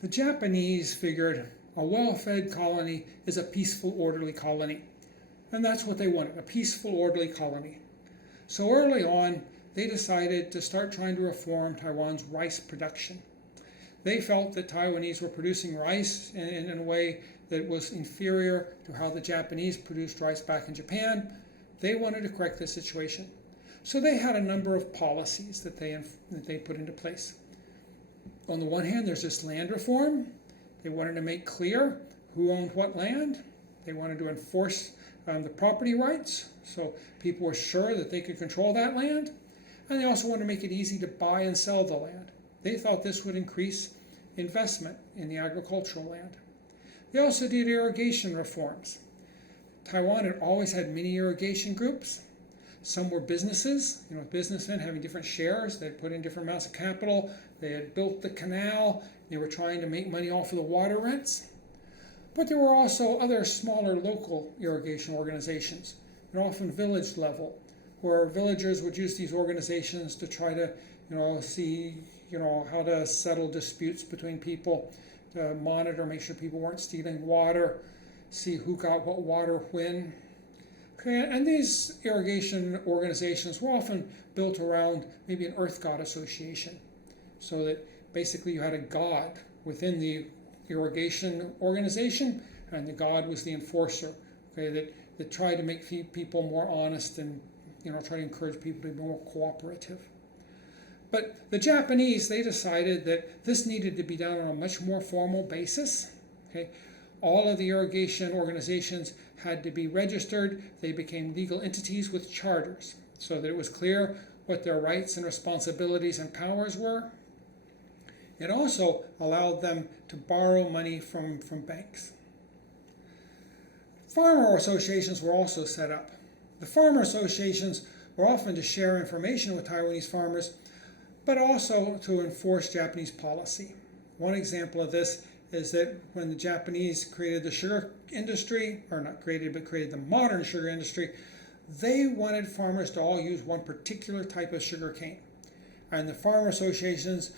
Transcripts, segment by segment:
The Japanese figured a well-fed colony is a peaceful, orderly colony. And that's what they wanted, a peaceful, orderly colony. So early on, they decided to start trying to reform Taiwan's rice production. They felt that Taiwanese were producing rice in a way that was inferior to how the Japanese produced rice back in Japan. They wanted to correct this situation. So they had a number of policies that they put into place. On the one hand, there's this land reform. They wanted to make clear who owned what land. They wanted to enforce the property rights, so people were sure that they could control that land. And they also wanted to make it easy to buy and sell the land. They thought this would increase investment in the agricultural land. They also did irrigation reforms. Taiwan had always had mini irrigation groups. Some were businesses, businessmen having different shares. They had put in different amounts of capital. They had built the canal. They were trying to make money off of the water rents. But there were also other smaller local irrigation organizations, and often village level, where villagers would use these organizations to try to, see, how to settle disputes between people, to monitor, make sure people weren't stealing water, see who got what water when. Okay, and these irrigation organizations were often built around maybe an earth god association, so that basically you had a god within the irrigation organization, and the god was the enforcer, okay, that tried to make people more honest and try to encourage people to be more cooperative. But the Japanese, they decided that this needed to be done on a much more formal basis. Okay, all of the irrigation organizations had to be registered. They became legal entities with charters, so that it was clear what their rights and responsibilities and powers were. It also allowed them to borrow money from banks. Farmer associations were also set up. The farmer associations were often to share information with Taiwanese farmers, but also to enforce Japanese policy. One example of this is that when the Japanese created the sugar industry, or not created, but created the modern sugar industry, they wanted farmers to all use one particular type of sugar cane. And the farmer associations,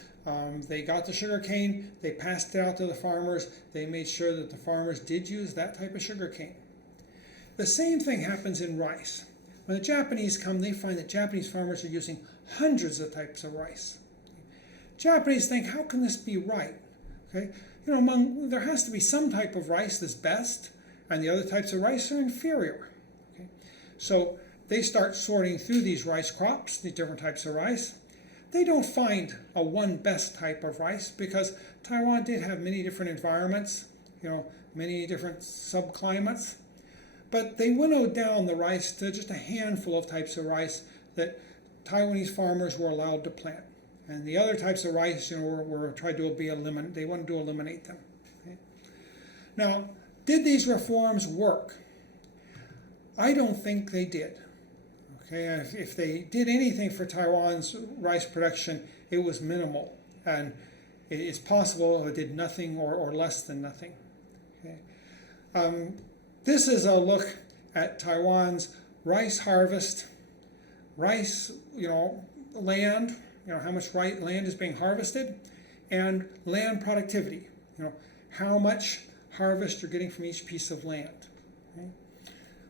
they got the sugar cane, they passed it out to the farmers, they made sure that the farmers did use that type of sugar cane. The same thing happens in rice. When the Japanese come, they find that Japanese farmers are using hundreds of types of rice. Japanese think, how can this be right? Okay, there has to be some type of rice that's best, and the other types of rice are inferior. Okay? So they start sorting through these rice crops, these different types of rice. They don't find a one best type of rice, because Taiwan did have many different environments, many different subclimates. But they winnowed down the rice to just a handful of types of rice that Taiwanese farmers were allowed to plant. And the other types of rice, were tried to be eliminated. They wanted to eliminate them. Okay? Now, did these reforms work? I don't think they did. Okay, if they did anything for Taiwan's rice production, it was minimal, and it's possible it did nothing or less than nothing. Okay. This is a look at Taiwan's rice harvest, rice, land, how much land is being harvested, and land productivity, how much harvest you're getting from each piece of land. Okay.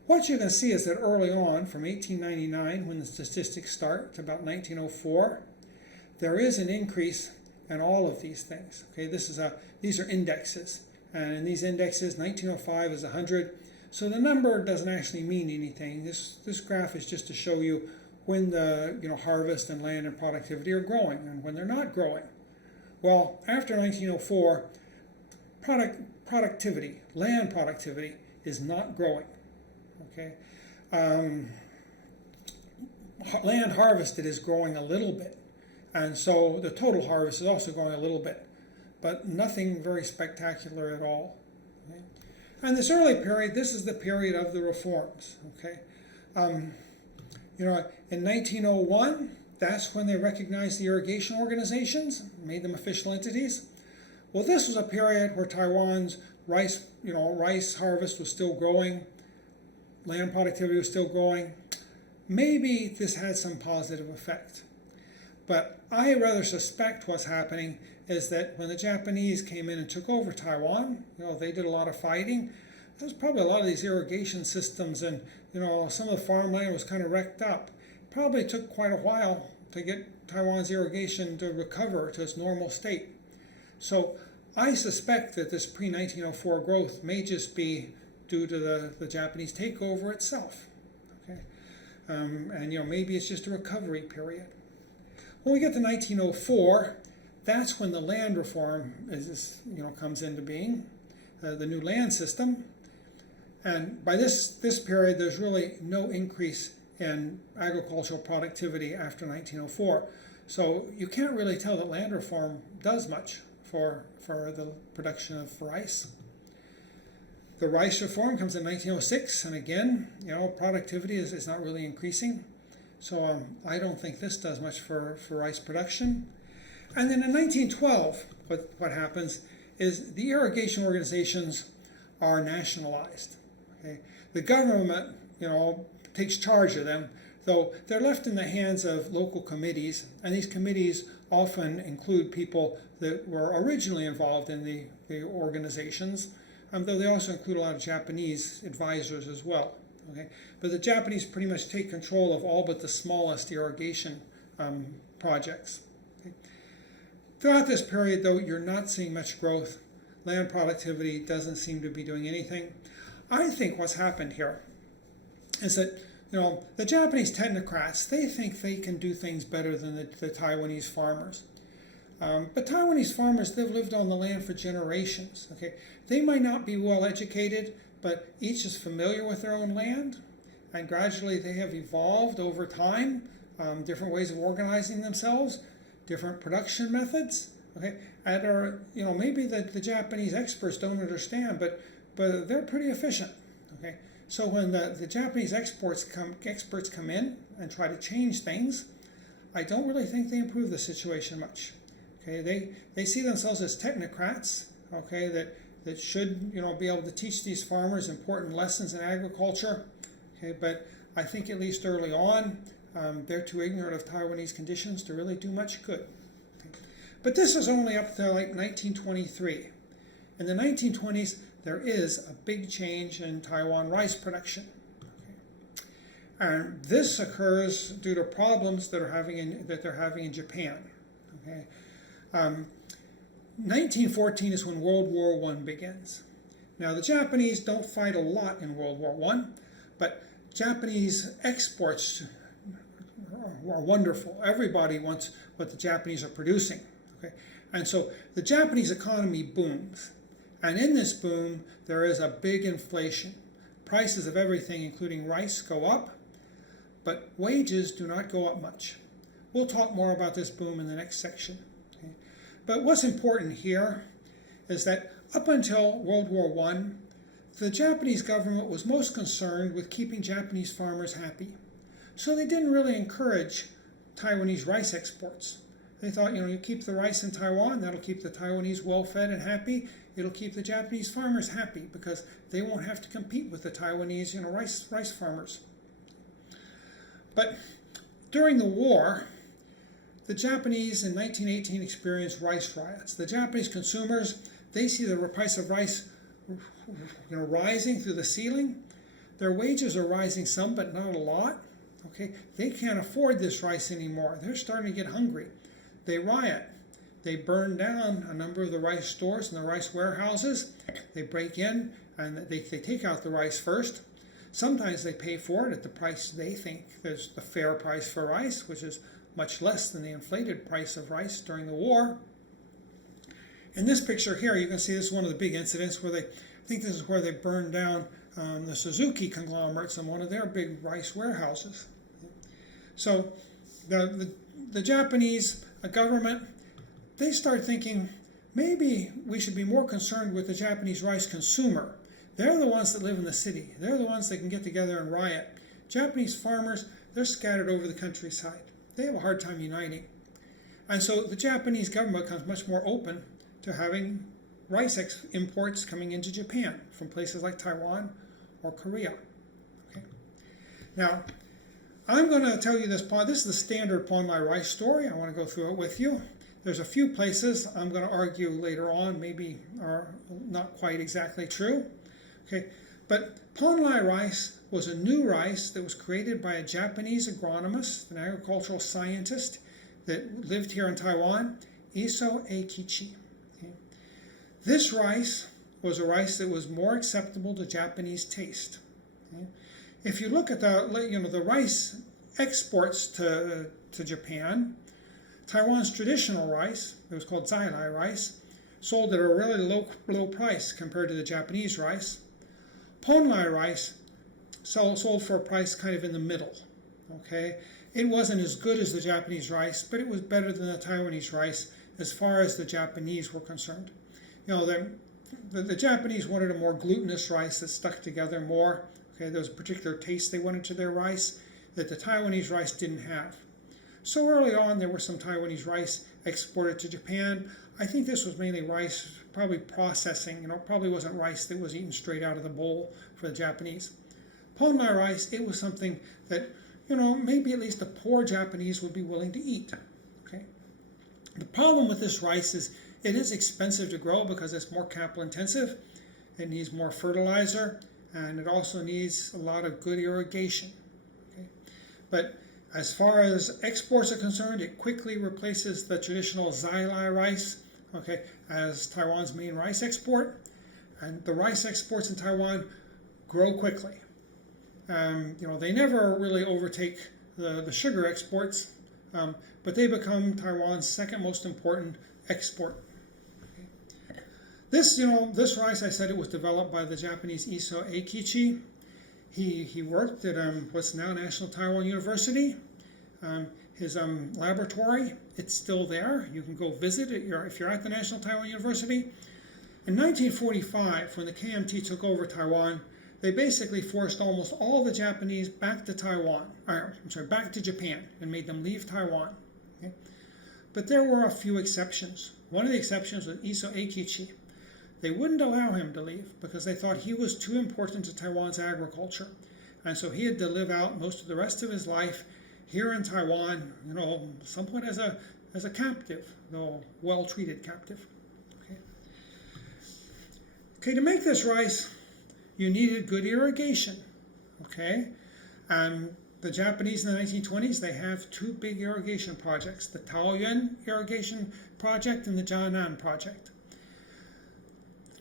What you can see is that early on, from 1899, when the statistics start, to about 1904, there is an increase in all of these things. Okay, these are indexes, and in these indexes, 1905 is 100. So the number doesn't actually mean anything. This graph is just to show you when the harvest and land and productivity are growing and when they're not growing. Well, after 1904, land productivity is not growing. Okay, land harvested is growing a little bit, and so the total harvest is also growing a little bit, but nothing very spectacular at all. Okay? And this early period, this is the period of the reforms. Okay, in 1901, that's when they recognized the irrigation organizations, made them official entities. Well, this was a period where Taiwan's rice harvest was still growing. Land productivity was still growing. Maybe this had some positive effect. But I rather suspect what's happening is that when the Japanese came in and took over Taiwan, they did a lot of fighting. There's probably a lot of these irrigation systems, and some of the farmland was kind of wrecked up. Probably took quite a while to get Taiwan's irrigation to recover to its normal state. So I suspect that this pre-1904 growth may just be due to the Japanese takeover itself. Okay? And maybe it's just a recovery period. When we get to 1904, that's when the land reform comes into being, the new land system. And by this period, there's really no increase in agricultural productivity after 1904. So you can't really tell that land reform does much for the production of rice. The rice reform comes in 1906, and again, productivity is not really increasing. So I don't think this does much for rice production. And then in 1912, what happens is the irrigation organizations are nationalized. Okay? The government, takes charge of them, though they're left in the hands of local committees, and these committees often include people that were originally involved in the organizations, though they also include a lot of Japanese advisors as well. Okay? But the Japanese pretty much take control of all but the smallest irrigation projects. Okay? Throughout this period, though, you're not seeing much growth. Land productivity doesn't seem to be doing anything. I think what's happened here is that the Japanese technocrats, they think they can do things better than the Taiwanese farmers. But Taiwanese farmers, they've lived on the land for generations. Okay, they might not be well educated, but each is familiar with their own land, and gradually they have evolved over time, different ways of organizing themselves, different production methods. Okay, and maybe the Japanese experts don't understand, but they're pretty efficient. Okay, so when the Japanese experts come in and try to change things, I don't really think they improve the situation much. Okay, they see themselves as technocrats. Okay, that should be able to teach these farmers important lessons in agriculture. Okay, but I think at least early on, they're too ignorant of Taiwanese conditions to really do much good. Okay. But this is only up to like 1923. In the 1920s, there is a big change in Taiwan rice production. Okay. And this occurs due to problems that they're having in Japan. Okay. 1914 is when World War I begins. Now, the Japanese don't fight a lot in World War I, but Japanese exports are wonderful. Everybody wants what the Japanese are producing. Okay? And so the Japanese economy booms. And in this boom, there is a big inflation. Prices of everything, including rice, go up, but wages do not go up much. We'll talk more about this boom in the next section. Okay? But what's important here is that up until World War I, the Japanese government was most concerned with keeping Japanese farmers happy. So they didn't really encourage Taiwanese rice exports. They thought, you keep the rice in Taiwan, that'll keep the Taiwanese well-fed and happy. It'll keep the Japanese farmers happy because they won't have to compete with the Taiwanese, rice farmers. But during the war, the Japanese in 1918 experienced rice riots. The Japanese consumers, they see the price of rice rising through the ceiling. Their wages are rising some, but not a lot. Okay, they can't afford this rice anymore. They're starting to get hungry. They riot. They burn down a number of the rice stores and the rice warehouses. They break in and they take out the rice first. Sometimes they pay for it at the price they think is the fair price for rice, which is much less than the inflated price of rice during the war. In this picture here, you can see this is one of the big incidents where I think this is where they burned down the Suzuki conglomerates in one of their big rice warehouses. So the Japanese government, they start thinking, maybe we should be more concerned with the Japanese rice consumer. They're the ones that live in the city. They're the ones that can get together and riot. Japanese farmers, they're scattered over the countryside. They have a hard time uniting. And so the Japanese government becomes much more open to having rice imports coming into Japan from places like Taiwan or Korea. Okay. Now, I'm going to tell you this part. This is the standard Ponlai rice story. I want to go through it with you. There's a few places I'm going to argue later on maybe are not quite exactly true. Okay, but Ponlai rice was a new rice that was created by a Japanese agronomist, an agricultural scientist that lived here in Taiwan, Iso Eikichi. Okay. This rice was a rice that was more acceptable to Japanese taste. Okay. If you look at the rice exports to Japan, Taiwan's traditional rice, it was called zailai rice, sold at a really low price compared to the Japanese rice. Ponlai rice sold for a price kind of in the middle. Okay, it wasn't as good as the Japanese rice, but it was better than the Taiwanese rice as far as the Japanese were concerned. You know, the Japanese wanted a more glutinous rice that stuck together more. Okay, there was a particular taste they wanted to their rice that the Taiwanese rice didn't have. So early on, there was some Taiwanese rice exported to Japan. I think this was mainly rice, probably processing. You know, it probably wasn't rice that was eaten straight out of the bowl for the Japanese. Ponlai rice, it was something that, you know, maybe at least the poor Japanese would be willing to eat. Okay. The problem with this rice is it is expensive to grow because it's more capital intensive. It needs more fertilizer, and it also needs a lot of good irrigation. Okay. But as far as exports are concerned, it quickly replaces the traditional zailai rice, okay, as Taiwan's main rice export. And the rice exports in Taiwan grow quickly. You know, they never really overtake the sugar exports, but they become Taiwan's second most important export. Okay. This rice, I said it was developed by the Japanese Iso Eikichi. He worked at what's now National Taiwan University. His laboratory, it's still there. You can go visit it if you're at the National Taiwan University. In 1945, when the KMT took over Taiwan, they basically forced almost all the Japanese back to back to Japan, and made them leave Taiwan. Okay? But there were a few exceptions. One of the exceptions was Iso Eikichi. They wouldn't allow him to leave because they thought he was too important to Taiwan's agriculture. And so he had to live out most of the rest of his life here in Taiwan, you know, somewhat as a captive, though well-treated captive. Okay, to make this rice, you needed good irrigation. Okay, the Japanese in the 1920s, they have two big irrigation projects: the Taoyuan irrigation project and the Jianan project.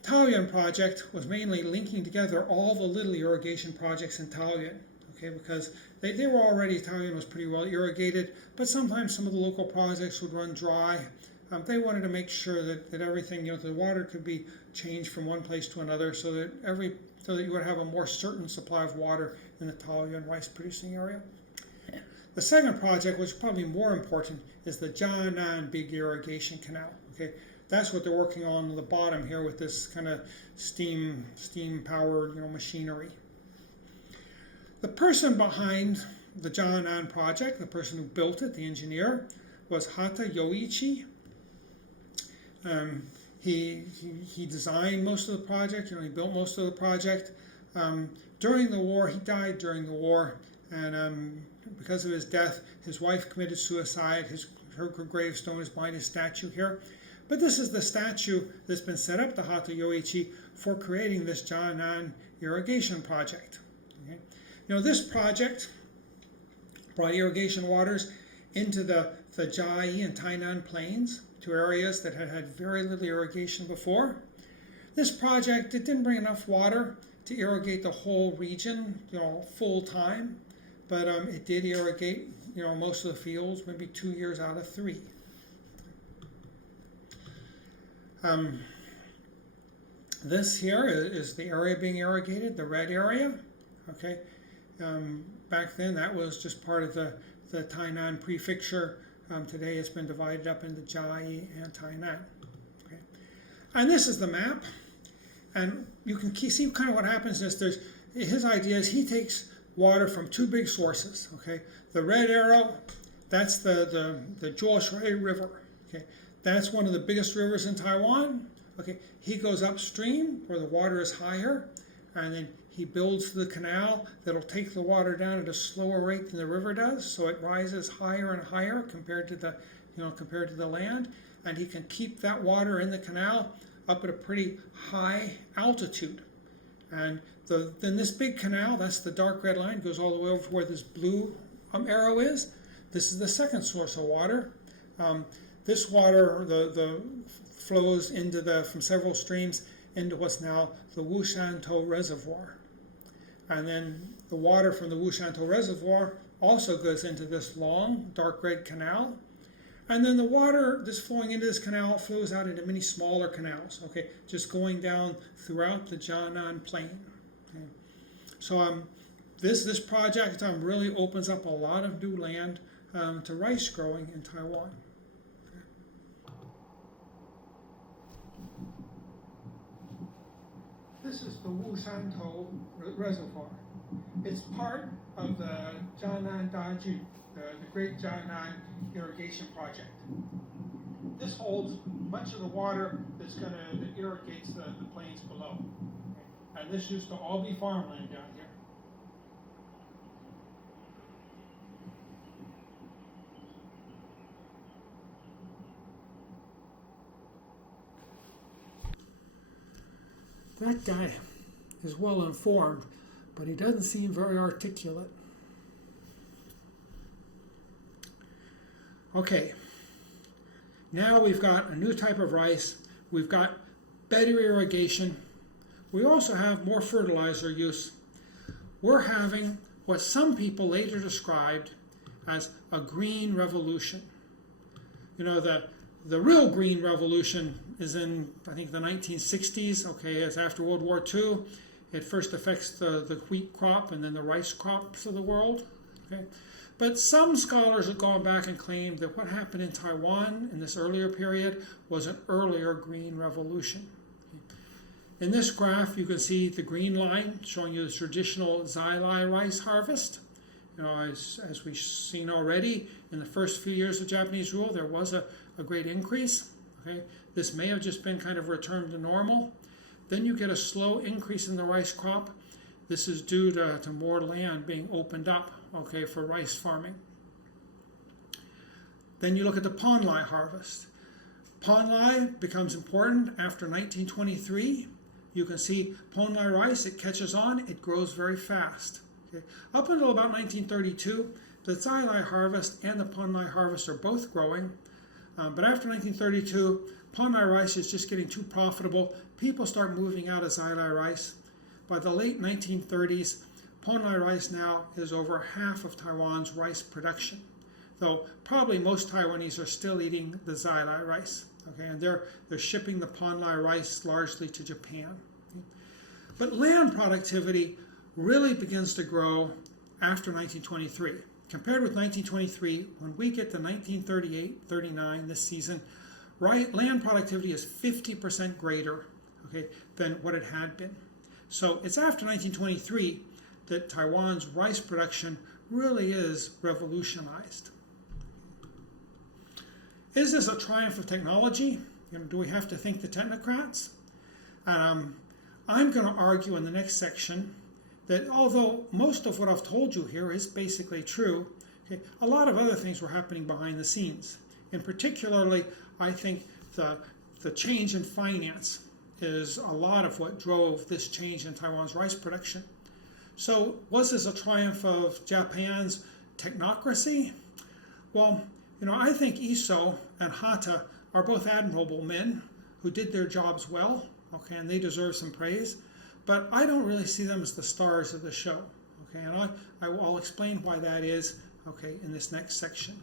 The Taoyuan project was mainly linking together all the little irrigation projects in Taoyuan. Okay, because they were already, Taoyuan was pretty well irrigated, but sometimes some of the local projects would run dry. They wanted to make sure that everything, you know, the water could be changed from one place to another, so that you would have a more certain supply of water in the Taoyuan rice producing area. The second project, which is probably more important, is the Jianan Big Irrigation Canal. Okay, that's what they're working on the bottom here with this kind of steam powered, you know, machinery. The person behind the Jianan project, the person who built it, the engineer, was Hata Yoichi. He designed most of the project. You know, he built most of the project. During the war, he died during the war, and because of his death, his wife committed suicide. Her gravestone is behind his statue here. But this is the statue that's been set up to Hata Yoichi for creating this Jianan irrigation project. Okay? You know, this project brought irrigation waters into the Jiayi and Tainan plains, to areas that had had very little irrigation before. This project, it didn't bring enough water to irrigate the whole region, you know, full time, but it did irrigate, you know, most of the fields, maybe 2 years out of 3. This here is the area being irrigated, the red area. Okay, back then that was just part of the Tainan prefecture. Today it's been divided up into Jiayi and Tainan. Okay. And this is the map. And you can see kind of what happens is his idea is he takes water from two big sources. Okay. The red arrow, that's the Zhuoshui River. Okay. That's one of the biggest rivers in Taiwan. Okay. He goes upstream where the water is higher, and then he builds the canal that'll take the water down at a slower rate than the river does, so it rises higher and higher compared to the land, and he can keep that water in the canal up at a pretty high altitude. And then this big canal, that's the dark red line, goes all the way over to where this blue arrow is. This is the second source of water. This water flows from several streams into what's now the Wushantou Reservoir. And then the water from the Wushantou Reservoir also goes into this long dark red canal. And then the water that's flowing into this canal flows out into many smaller canals, okay, just going down throughout the Jiangnan Plain. Okay. So this project really opens up a lot of new land to rice growing in Taiwan. Okay. This is the Wushantou Reservoir. It's part of the Jiangnan Daju, the Great Jiangnan Irrigation Project. This holds much of the water that irrigates the plains below. Okay. And this used to all be farmland down here. That guy is well informed, but he doesn't seem very articulate. Okay, now we've got a new type of rice. We've got better irrigation. We also have more fertilizer use. We're having what some people later described as a green revolution. You know, the real green revolution is in, I think, the 1960s. Okay, it's after World War II. It first affects the wheat crop and then the rice crops of the world. Okay. But some scholars have gone back and claimed that what happened in Taiwan in this earlier period was an earlier green revolution. In this graph, you can see the green line showing you the traditional xyli rice harvest. You know, as we've seen already, in the first few years of Japanese rule, there was a great increase. Okay? This may have just been kind of returned to normal. Then you get a slow increase in the rice crop. This is due to more land being opened up, okay, for rice farming. Then you look at the Ponlai harvest. Ponlai becomes important after 1923. You can see Ponlai rice, it catches on, it grows very fast. Okay. Up until about 1932, the xyli harvest and the Ponlai harvest are both growing. But after 1932, Ponlai rice is just getting too profitable. People start moving out of xyli rice. By the late 1930s, Ponlai rice now is over half of Taiwan's rice production, though probably most Taiwanese are still eating the xyli rice. Okay, and they're shipping the Ponlai rice largely to Japan. Okay. But land productivity really begins to grow after 1923. Compared with 1923, when we get to 1938-39 this season, land productivity is 50% greater, okay, than what it had been. So it's after 1923 that Taiwan's rice production really is revolutionized. Is this a triumph of technology? You know, do we have to thank the technocrats? I'm going to argue in the next section that although most of what I've told you here is basically true, okay, a lot of other things were happening behind the scenes. And particularly, I think the change in finance is a lot of what drove this change in Taiwan's rice production. So was this a triumph of Japan's technocracy? Well, you know, I think Iso and Hata are both admirable men who did their jobs well, okay, and they deserve some praise. But I don't really see them as the stars of the show, okay, and I'll explain why that is, okay, in this next section.